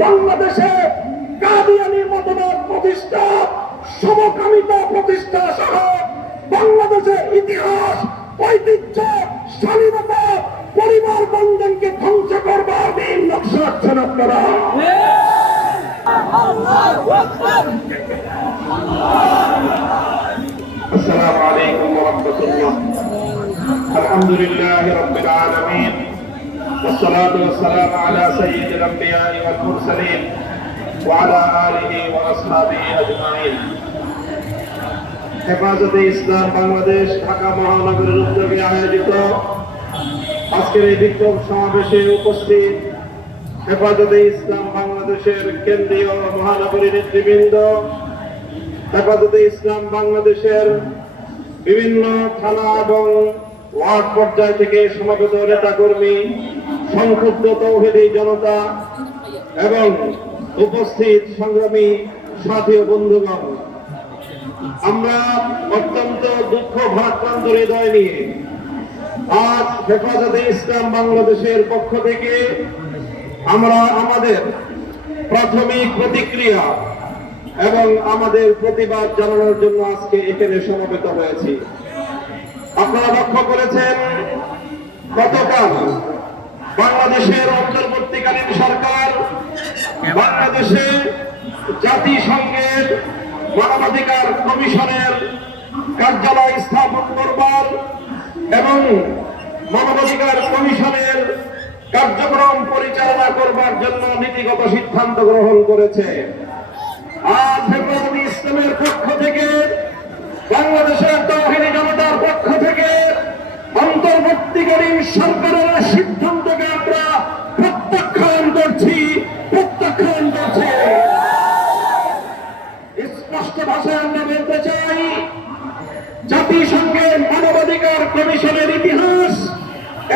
বাংলাদেশে কাদিয়ানি মতবাদ প্রতিষ্ঠা সমকামিতা প্রতিষ্ঠা সহ বাংলাদেশের ইতিহাস ঐতিহ্য স্বাধীনতা পরিবার বন্ধনকে ধ্বংস করবার দিন নকশা আছেন আপনারা السلام عليكم ورحمة الله الحمد لله رب العالمين والصلاة والسلام على سيد الأنبياء والمرسلين وعلى آله وأصحابه أجمعين হেফাজতে ইসলাম বাংলাদেশ ঢাকা মহানগরের উদ্যোগে আয়োজিত আজকের এই বিক্ষোভ সমাবেশে উপস্থিত হেফাজতে ইসলাম বাংলাদেশের কেন্দ্রীয় মহানগরী নেতৃবৃন্দ হেফাজতে ইসলাম বাংলাদেশের বিভিন্ন থানা এবং ওয়ার্ড পর্যায় থেকে সমাবেত নেতাকর্মী সংক্ষুব্ধ তৌহিদি জনতা এবং উপস্থিত সংগ্রামী সাথী বন্ধুগণ, আমরা অত্যন্ত দুঃখ ভারাক্রান্ত হৃদয় নিয়ে আজ হেফাজতে ইসলাম বাংলাদেশের পক্ষ থেকে আমরা আমাদের প্রাথমিক প্রতিক্রিয়া এবং আমাদের প্রতিবাদ জানানোর জন্য আজকে এখানে সমবেত হয়েছি। আপনারা লক্ষ্য করেছেন, গতকাল বাংলাদেশের অন্তর্বর্তীকালীন সরকার, বাংলাদেশে জাতিসংঘের মানবাধিকার কমিশনের কার্যালয় স্থাপন করবার এবং মানবাধিকার কমিশনের কার্যক্রম পরিচালনা করবার জন্য নীতিগত সিদ্ধান্ত গ্রহণ করেছে। আজ ইসলামের পক্ষ প্রত্যাখ্যান করছি স্পষ্ট ভাষায় আমরা বলতে চাই, জাতিসংঘের মানবাধিকার কমিশনের ইতিহাস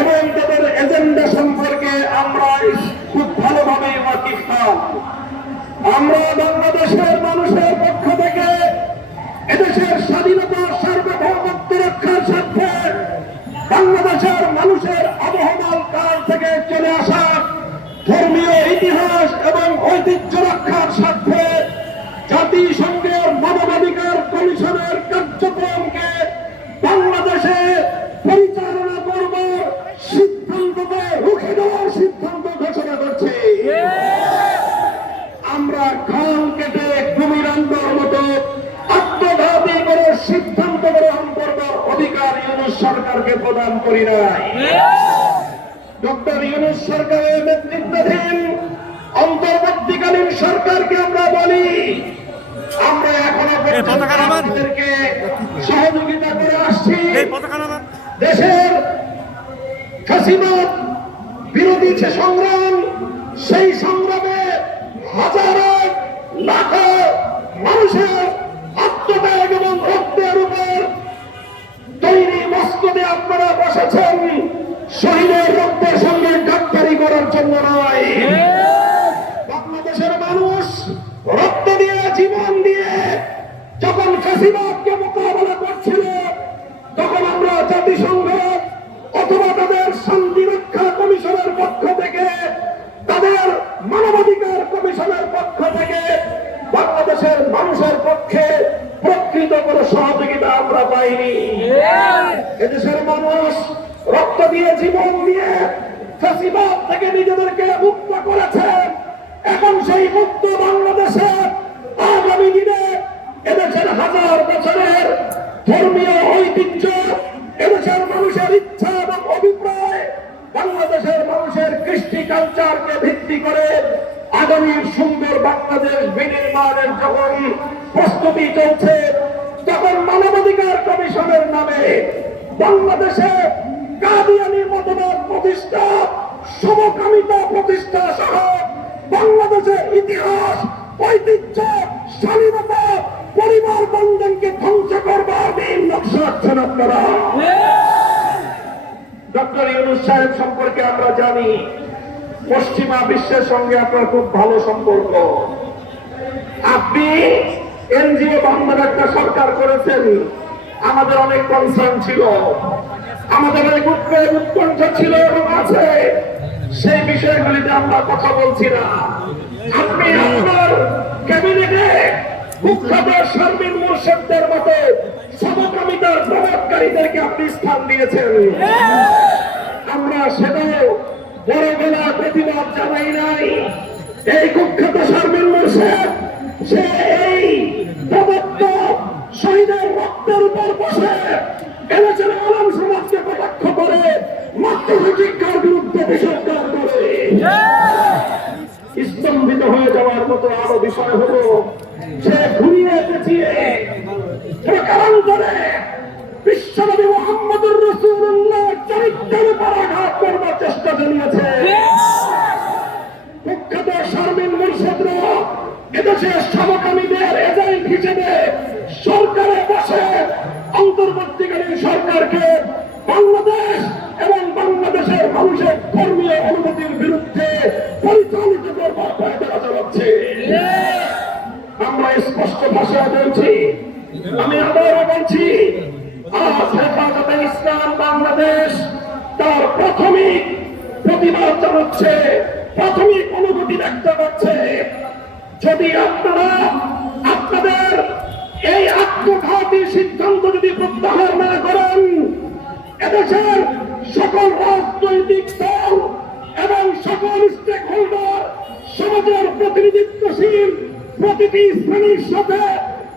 এবং তাদের এজেন্ডা সম্পর্কে আমরা খুব ভালোভাবে ওয়াকিফ আমরা বাংলাদেশের মানুষের পক্ষ থেকে এদেশের স্বাধীনতা, সার্বভৌমত্ব রক্ষার স্বার্থে বাংলাদেশের মানুষের আমরা খাল কেটে কুমিরান্দর মতো আত্মঘাতী করে সিদ্ধান্ত গ্রহণ করবার অধিকার ইউনুস সরকারকে প্রদান করি নাই। ডক্টর ইউনুস সরকারের নেতৃত্বাধীন অন্তর্বর্তীকালীন সরকারকে আমরা বলি দিয়ে, জীবন দিয়ে ফাঁসিবাদ থেকে নিজেদেরকে মুক্ত করেছে। এখন সেই মুক্ত বাংলাদেশে আগামী দিনে এদেশের হাজার বছরের ধর্মীয় ঐতিহ্য, এদেশের মানুষের ইচ্ছা এবং অভিপ্রায়, বাংলাদেশের মানুষের কৃষ্টি কালচারকে ভিত্তি করে আগামীর সুন্দর বাংলাদেশ বিনির্মাণের যখন প্রস্তুতি চলছে, তখন মানবাধিকার কমিশনের নামে বাংলাদেশে কাদিয়ানি মতবাদ প্রতিষ্ঠা, সমকামিতা প্রতিষ্ঠা সহ বাংলাদেশের ইতিহাস, ঐতিহ্য, স্বাধীনতা, পরিবার বন্ধনকে ধ্বংস করবার দিন নকশা আছেন আপনারা। ডক্টর ইউনুস সাহেব সম্পর্কে আমরা জানি, পশ্চিমা বিশ্বের সঙ্গে আপনার খুব ভালো সম্পর্ক। আপনি এনজিও বাংলার একটা সরকার করেছেন, আমাদের অনেক কনসার্ন ছিল। আমাদের অনেক উদ্বেগ উৎকণ্ঠা ছিল এবং আছে। সেই বিষয়গুলিতে আমরা কথা বলছি না। আপনি আপনার ক্যাবিনেটে কুখ্যাত শারমিন মুর্শেদদের মতো সমকামিতার প্রভাবকারীদেরকে আপনি স্থান দিয়েছেন। আমরা সেটাও বড় গলা প্রতিবাদ জানাই নাই। এই কুখ্যাত শারমিন মুর্শেদ, সে এই প্রদত্ত শহীদের রক্তের উপর বসে এনেছেন আলম সমাজকে কটাক্ষ করে মাতৃশিক্ষার বিরুদ্ধে বিষোদ্গার করে। স্তম্ভিত হয়ে যাওয়ার মতো আরও বিষয় হলো সে ঘুরিয়ে পেঁচিয়ে প্রকারান্তরে বিশ্বনবী মোহাম্মদুর রসুল্লাহ চরিত্রের পরাঘাত করবার চেষ্টা চালিয়েছে কুখ্যাত শারমিন মুর্শিদরা এদেশে সমকামীদের এজেন্ট হিসেবে সরকারে বসে অন্তর্বর্তীকালীন সরকারকে বাংলাদেশ এবং বাংলাদেশের মানুষের ধর্মীয় অনুমতির বিরুদ্ধে পরিচালিত করবার আমরা স্পষ্ট ভাষায় বলছি, আমি আবারও বলছি, আজ হেফাজতে ইসলাম বাংলাদেশ তার প্রাথমিক প্রতিবাদ জানাচ্ছে, প্রাথমিক অনুভূতি ব্যক্ত করছে। যদি আপনারা আপনাদের এই আত্মঘাতী সিদ্ধান্ত যদি প্রত্যাহার না করেন, এদেশের সকল রাজনৈতিক দল এবং সকল স্টেক হোল্ডার সমাজের প্রতিনিধিত্বশীল প্রতিটি শ্রেণির সাথে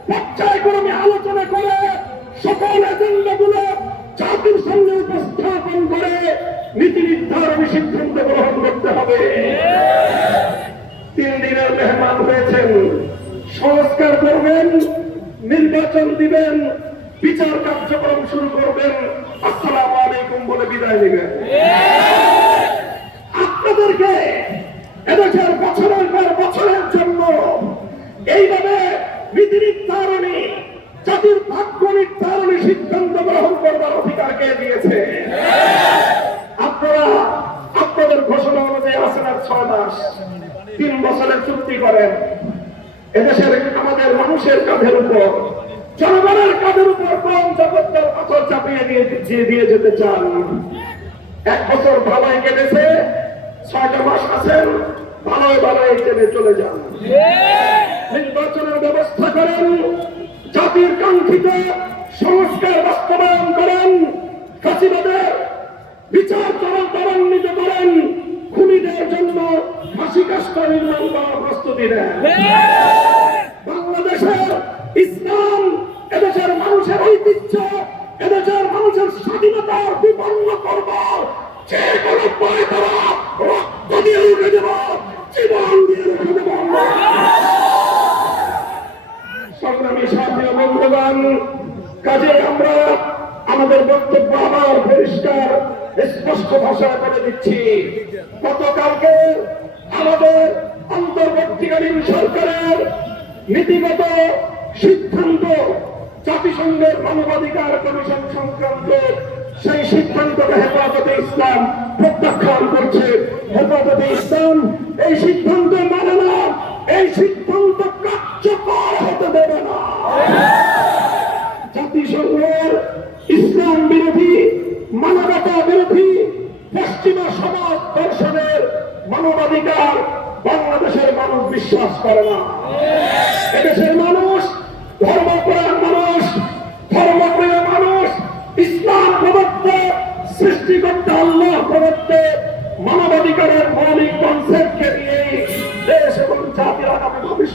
পর্যায়ক্রমে আলোচনা করে সকল এজেন্ডাগুলো জাতির সামনে উপস্থাপন করে নীতি নির্ধারণী সিদ্ধান্ত গ্রহণ করতে হবে। তিন দিনের মেহমান হয়েছেন। সংস্কার করবেন। নির্বাচন দিবেন, বিচার কার্যক্রম শুরু করবেন, আসসালাম আলাইকুম বলে বিদায় নেবেন। আপনাদেরকে এদেশের বছরের পর বছরের জন্য এইভাবে জাতির ভাগ্য সিদ্ধান্ত গ্রহণ করবার অধিকার কে দিয়েছে? আপনারা আপনাদের ঘোষণা অনুযায়ী আছেন আর ছয় মাস, তিন বছরের চুক্তি করেন। এদেশের আমাদের মানুষের কাঁধের উপর, জনগণের কাঁধের উপর কম জগৎটার পাথর চাপিয়ে দিয়ে দিয়ে যেতে চান। এক বছর ভালোই কেটেছে, ছয়টা মাস আছেন, ভালোই ভালোই টেনে চলে যান। নির্বাচনের ব্যবস্থা করেন, জাতির কাঙ্ক্ষিত সংস্কার বাস্তবায়ন করেন, ফাঁসিবাদের বিচার চরণ ত্বরান্বিত বাংলাদেশের মানুষের ঐতিহ্য, এদেশের মানুষের স্বাধীনতার বিপন্ন করব যে কোনো পায় তারা রক্ত দিয়ে উঠে দেব, জীবন দিয়ে দেব। আমরা আমাদের বক্তব্য আবার পরিষ্কার, স্পষ্ট ভাষায় বলে দিচ্ছি। গতকালকে নীতিগত সিদ্ধান্ত জাতিসংঘের মানবাধিকার কমিশন সংক্রান্ত সেই সিদ্ধান্তকে হেফাজতে ইসলাম প্রত্যাখ্যান করছে। হেফাজতে ইসলাম এই সিদ্ধান্ত মানে না, এই সিদ্ধান্ত কার্যকর হতে দেবে না। জাতিসংঘের ইসলাম বিরোধী, মানবতা বিরোধী, পশ্চিমা সমাজ দর্শনের মানবাধিকার বাংলাদেশের মানুষ বিশ্বাস করে না।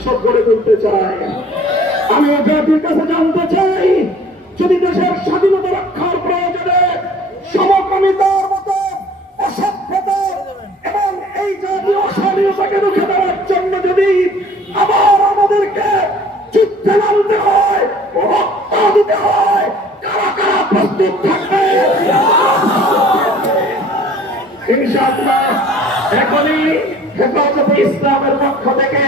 ভবিষ্যৎ গড়ে তুলতে চায়। আমি জাতির কাছে জানতে চাই, যদি দেশের স্বাধীনতা রক্ষার প্রয়োজনে সমকামিতার মতো অসভ্যতা এবং এই জাতীয় অস্বাধীনতাকে রুখে দেওয়ার জন্য যদি আবার আমাদেরকে যুদ্ধে নামতে হয়, রক্ত দিতে হয়, কারা কারা প্রস্তুত থাকবে? এখনই হেফাজতে ইসলামের পক্ষ থেকে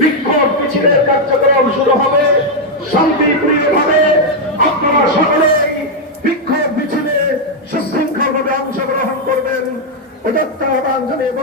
বিক্ষোভ মিছিলের কার্যক্রম শুরু হবে। শান্তিপ্রিয় ভাবে আপনারা সকলেই বিক্ষোভ মিছিলে সুশৃঙ্খল ভাবে অংশগ্রহণ করবেন। প্রদত্ত আহ্বান জানিয়ে